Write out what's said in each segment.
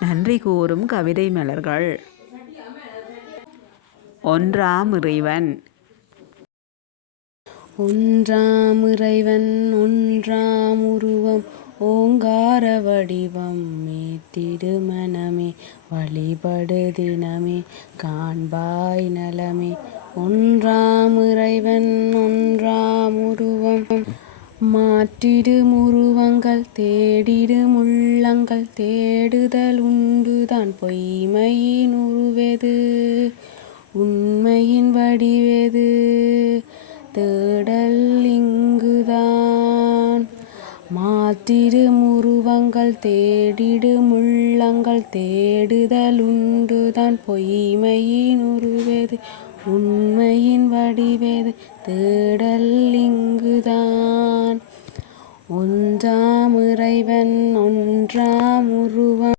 நன்றி கூறும் கவிதை மலர்கள். ஒன்றாம் இறைவன். ஒன்றாம் இறைவன் ஒன்றாம் உருவம் ஓங்கார வடிவம் மீத்திடு மனமே வழிபடு தினமே காண்பாய் நலமே. ஒன்றாம் இறைவன் ஒன்றாம் உருவம் மாற்றிடும் உருவங்கள் தேடிடும் உள்ளங்கள் தேடுதல் உண்டுதான் பொய்மையின் உருவெது உண்மையின் வடிவெது தேடல் இங்குதான். மாற்றிடும் உருவங்கள் தேடிடும் உள்ளங்கள் தேடுதல் உண்டுதான் பொய்மையின் உருவெது உண்மையின் வடிவெது தேடல் இங்குதான். ஒன்றாம் இறைவன் ஒன்றாம் உருவம்.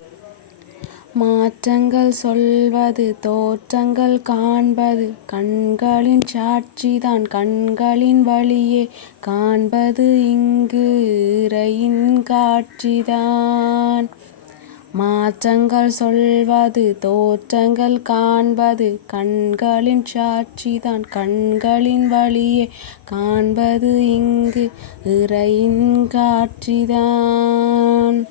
மாற்றங்கள் சொல்வது தோற்றங்கள் காண்பது கண்களின் சாட்சிதான் கண்களின் வழியே காண்பது இங்கு இறையின் காட்சிதான். மாற்றங்கள் சொல்வது தோற்றங்கள் காண்பது கண்களின் சாட்சிதான். கண்களின் வழியே காண்பது இங்கு இறையின் காட்சிதான்.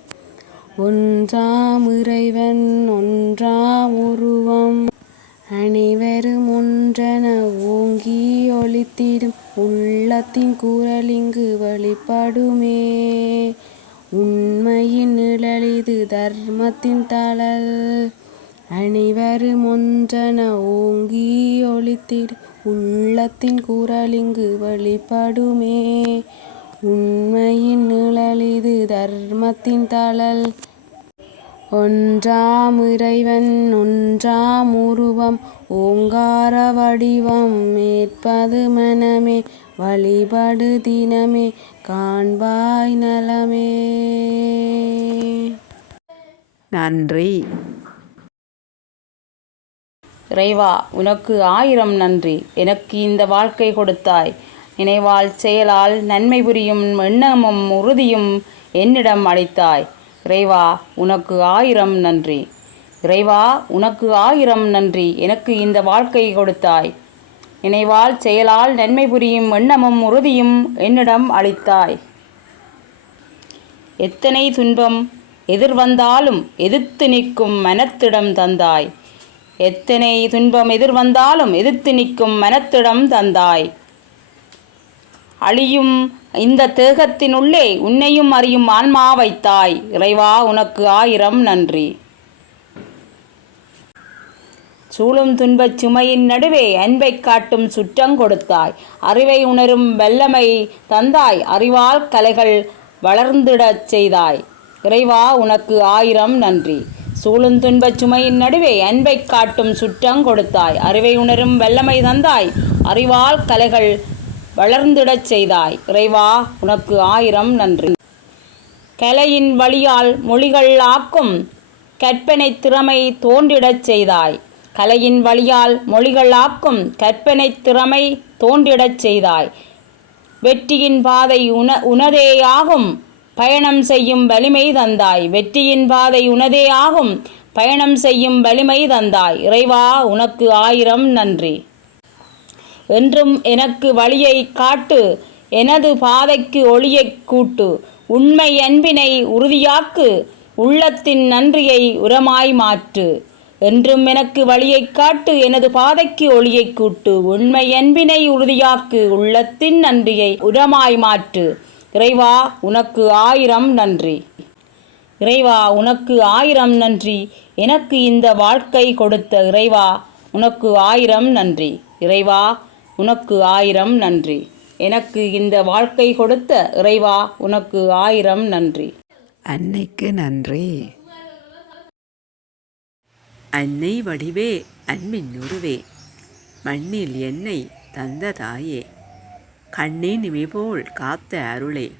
ஒன்றாம் இறைவன் ஒன்றாம் உருவம். அனைவரும் ஒன்றென ஓங்கி ஒளித்திடும் உள்ளத்தின் குரலிங்கு வழிபடுமே வெளிப்படுமே. உண்மையின் நிழலிது தர்மத்தின் தளல். அனைவரும் ஒன்றன ஓங்கி ஒலித்திடும் உள்ளத்தின் குரல் இங்கு உண்மையின் நிழலிது தர்மத்தின் தளல். ஒன்றாம் இறைவன் ஒன்றாம் உருவம் ஓங்கார வடிவம் மேற்பது மனமே. வழிபடு தினமே காண்பாய் நலமே. நன்றி. இறைவா உனக்கு ஆயிரம் நன்றி. எனக்கு இந்த வாழ்க்கை கொடுத்தாய். நினைவால் செயலால் நன்மை புரியும் எண்ணமும் உறுதியும் என்னிடம் அளித்தாய். இறைவா உனக்கு ஆயிரம் நன்றி. இறைவா உனக்கு ஆயிரம் நன்றி. எனக்கு இந்த வாழ்க்கை கொடுத்தாய். நினைவால் செயலால் நன்மை புரியும் எண்ணமும் உறுதியும் என்னிடம் அளித்தாய். எத்தனை துன்பம் எதிர்வந்தாலும் எதிர்த்து நிற்கும் மனத்திடம் தந்தாய். எத்தனை துன்பம் எதிர்வந்தாலும் எதிர்த்து நிற்கும் மனத்திடம் தந்தாய். அழியும் இந்த தேகத்தினுள்ளே உன்னையும் அறியும் ஆன்மா வைத்தாய் இறைவா உனக்கு ஆயிரம் நன்றி. சூழும் துன்பச் சுமையின் நடுவே அன்பை காட்டும் சுற்றம் கொடுத்தாய். அறிவை உணரும் வெல்லமை தந்தாய். அறிவால் கலைகள் வளர்ந்திடச் செய்தாய். இறைவா உனக்கு ஆயிரம் நன்றி. சூழும் துன்பச் சுமையின் நடுவே அன்பை காட்டும் சுற்றம் கொடுத்தாய். அறிவை உணரும் வெல்லமை தந்தாய். அறிவால் கலைகள் வளர்ந்திடச் செய்தாய். இறைவா உனக்கு ஆயிரம் நன்றி. கலையின் வழியால் மொழிகள் ஆக்கும் கற்பனை திறமை தோன்றிடச் செய்தாய். கலையின் வழியால் மொழிகள் ஆக்கும் கற்பனை திறமை தோன்றிடச் செய்தாய். வெற்றியின் பாதை உன உனதேயாகும் பயணம் செய்யும் வலிமை தந்தாய். வெற்றியின் பாதை உனதேயாகும் பயணம் செய்யும் வலிமை தந்தாய். இறைவா உனக்கு ஆயிரம் நன்றி. என்றும் எனக்கு வழியை காட்டு எனது பாதைக்கு ஒளியைக் கூட்டு. உண்மை அன்பினை உறுதியாக்கு உள்ளத்தின் நன்றியை உரமாய் மாற்று. என்றும் எனக்கு வழியைக் காட்டு எனது பாதைக்கு ஒளியைக் கூட்டு உண்மை அன்பினை உறுதியாக்கு உள்ளத்தின் நன்றியை உரமாய் மாற்று. இறைவா உனக்கு ஆயிரம் நன்றி. இறைவா உனக்கு ஆயிரம் நன்றி. எனக்கு இந்த வாழ்க்கை கொடுத்த இறைவா உனக்கு ஆயிரம் நன்றி. இறைவா உனக்கு ஆயிரம் நன்றி. எனக்கு இந்த வாழ்க்கை கொடுத்த இறைவா உனக்கு ஆயிரம் நன்றி. அன்னைக்கு நன்றி. அன்னை வடிவே அன்பின் மண்ணில் என்னை தந்த தாயே கண்ணின் இமைபோல் காத்த அருளே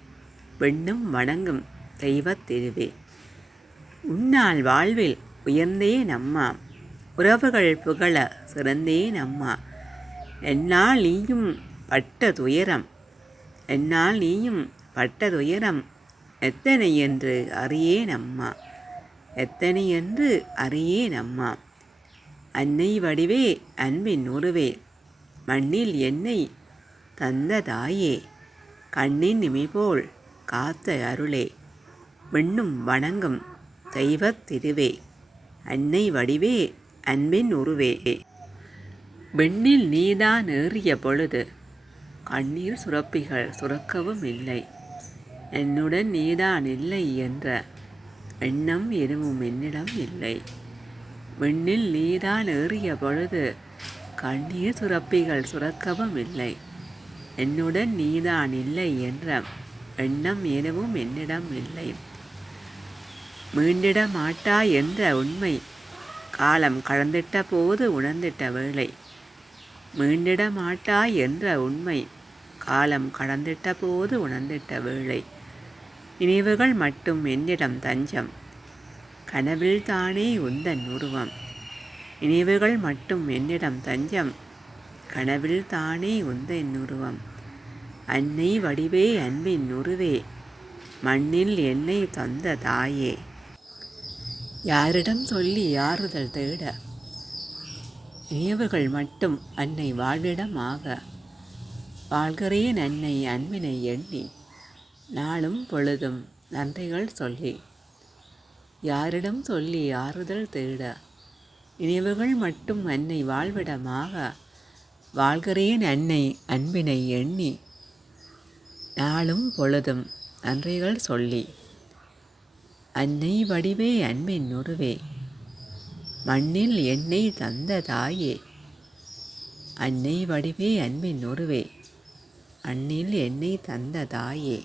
வெண்ணும் வணங்கும் தெய்வத் திருவே. உன்னால் வாழ்வில் உயர்ந்தேன் அம்மா உறவுகள் புகழ சிறந்தேன் அம்மா என்னால் நீயும் பட்ட துயரம் என்னால் நீயும் பட்ட துயரம் எத்தனை என்று அறியேன் அம்மா எத்தனை என்று அறியேன் அம்மா அன்னை வடிவே அன்பின் உருவே மண்ணில் என்னை தந்த தாயே கண்ணின் இமைபோல் காத்த அருளே விண்ணும் வணங்கும் தெய்வத் திருவே அன்னை வடிவே அன்பின் உருவே. விண்ணில் நீதான் ஏறிய பொழுது கண்ணீர் சுரப்பிகள் சுரக்கவும் இல்லை. என்னுடன் நீதான் இல்லை என்ற எண்ணம் எதுவும் என்னிடம் இல்லை. விண்ணில் நீதான் ஏறிய பொழுது கண்ணீர் சுரப்பிகள் சுரக்கவும் இல்லை. என்னுடன் நீதான் இல்லை என்ற எண்ணம் எதுவும் என்னிடம் இல்லை. மீண்டிட மாட்டா என்ற உண்மை காலம் கடந்திட்ட போது உணர்ந்திட்ட வேளை. மீண்டிட மாட்டா என்ற உண்மை காலம் கடந்திட்ட போது உணர்ந்திட்ட வேளை. நினைவுகள் மட்டும் என்னிடம் தஞ்சம். கனவில் தானே உந்தன் உருவம். நினைவுகள் மட்டும் என்னிடம் தஞ்சம். கனவில் தானே உந்தன் உருவம். அன்னை வடிவே அன்பின் உருவே. மண்ணில் என்னை தந்த தாயே. யாரிடம் சொல்லி யாறுதல் தேட? நினைவுகள் மட்டும் அன்னை வாழ்விடமாக. வாழ்கிறேன் அன்னை அன்பினை எண்ணி. நாளும் பொழுதும் நன்றிகள் சொல்லி. யாரிடம் சொல்லி ஆறுதல் தேட. நினைவுகள் மட்டும் அன்னை வாழ்விடமாக. வாழ்கிறேன் அன்னை அன்பினை எண்ணி. நாளும் பொழுதும் நன்றிகள் சொல்லி. அன்னை வடிவே அன்பின் உருவே. மண்ணில் என்னை தந்த தாயே. அன்னை வடிவே அன்பின் உருவே. அண்ணில் என்னை தந்த தாயே.